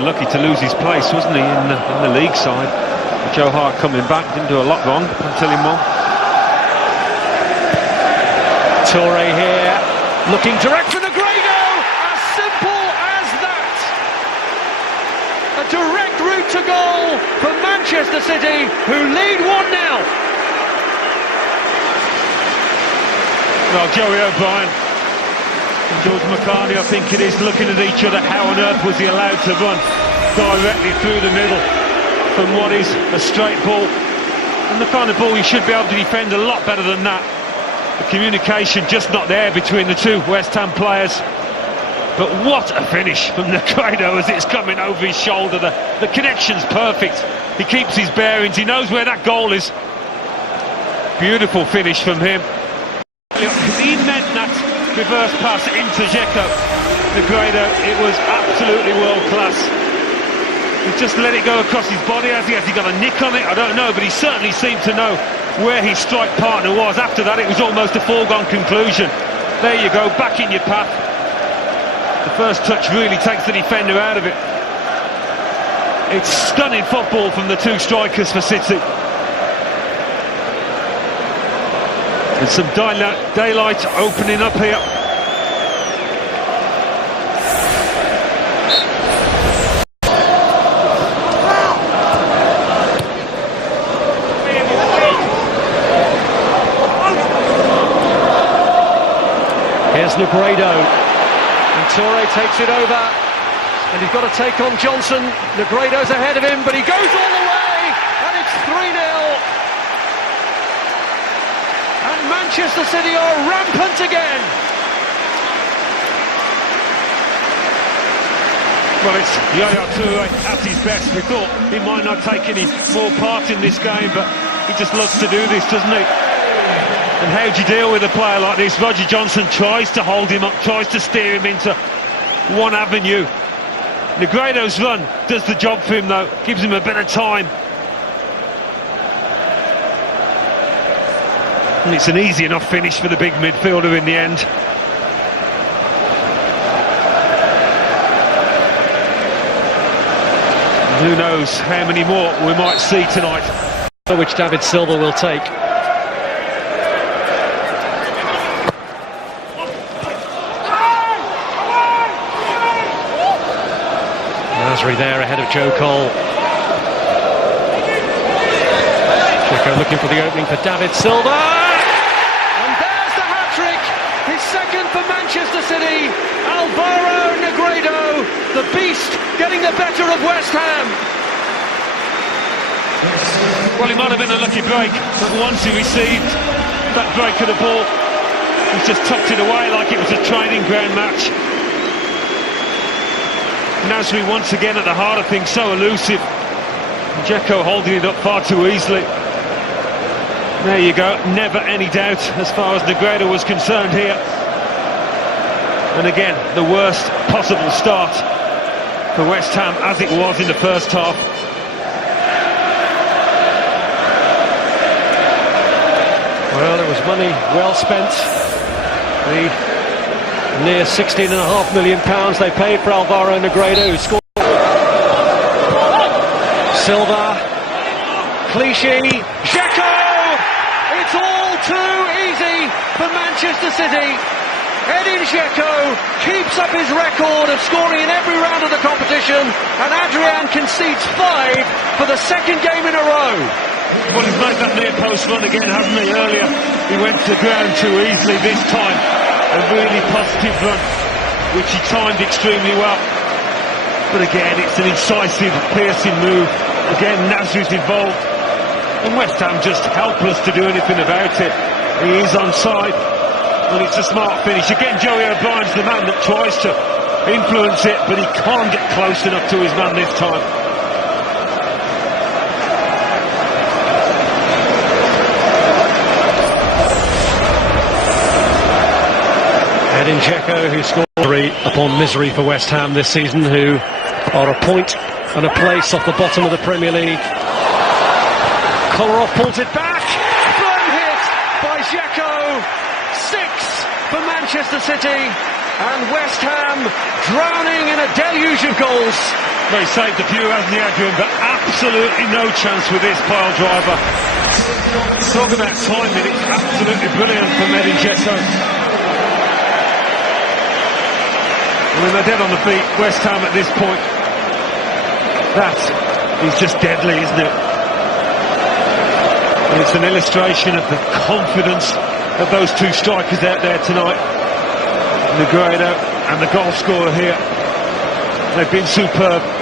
Lucky to lose his place, wasn't he, in the league side. Joe Hart coming back, didn't do a lot wrong until him won. Toure here, looking direct for Negredo. As simple as that. A direct route to goal for Manchester City, who lead 1-0. Well, Joey O'Brien and George McCartney, I think it is, looking at each other. How on earth was he allowed to run directly through the middle from what is a straight ball? And the kind of ball you should be able to defend a lot better than that. The communication just not there between the two West Ham players. But what a finish from Negredo as it's coming over his shoulder. The connection's perfect. He keeps his bearings. He knows where that goal is. Beautiful finish from him. He meant that reverse pass into Dzeko. Negredo, it was absolutely world class. He just let it go across his body. Has he got a nick on it? I don't know, but he certainly seemed to know where his strike partner was. After that, it was almost a foregone conclusion. There you go, back in your path. The first touch really takes the defender out of it. It's stunning football from the two strikers for City. And some daylight opening up here. Here's Negredo, and Toure takes it over, and he's got to take on Johnson. Negredo's ahead of him, but he goes all the way, and it's 3-0. And Manchester City are rampant again. Well, it's Yaya Toure at his best. We thought he might not take any more part in this game, but he just loves to do this, doesn't he? And how do you deal with a player like this? Roger Johnson tries to hold him up, tries to steer him into one avenue. Negredo's run does the job for him, though, gives him a bit of time. And it's an easy enough finish for the big midfielder in the end. And who knows how many more we might see tonight. Which David Silva will take. Nasri there ahead of Joe Cole. Dzeko looking for the opening for David Silva. And there's the hat-trick, his second for Manchester City. Alvaro Negredo, the beast, getting the better of West Ham. Well, it might have been a lucky break, but once he received that break of the ball, he just tucked it away like it was a training ground match. Nasri once again at the heart of things, so elusive. Dzeko holding it up far too easily. There you go, never any doubt as far as Negredo was concerned here. And again, the worst possible start for West Ham as it was in the first half. Well, it was money well spent. The near £16.5 million they paid for Alvaro Negredo, who scored. Silva, Clichy, Dzeko! It's all too easy for Manchester City. Edin Dzeko keeps up his record of scoring in every round of the competition, and Adrian concedes 5 for the second game in a row. Well, he's made that near post run again, hasn't he? Earlier he went to the ground too easily. This time a really positive run, which he timed extremely well. But again, it's an incisive, piercing move. Again, Nasri's involved, and West Ham just helpless to do anything about it. He is onside, and it's a smart finish. Again, Joey O'Brien's the man that tries to influence it, but he can't get close enough to his man this time. Edin Dzeko, who scored upon misery for West Ham this season, who are a point and a place off the bottom of the Premier League. Kolarov pulls it back. Blown hit by Dzeko. 6 for Manchester City. And West Ham drowning in a deluge of goals. Well, he saved a few, hasn't he, Adrian? But absolutely no chance with this pile driver. Talk about timing, it's absolutely brilliant from Edin Dzeko. I mean, they're dead on the feet, West Ham at this point. That is just deadly, isn't it? And it's an illustration of the confidence of those two strikers out there tonight. Negredo and the goal scorer here. They've been superb.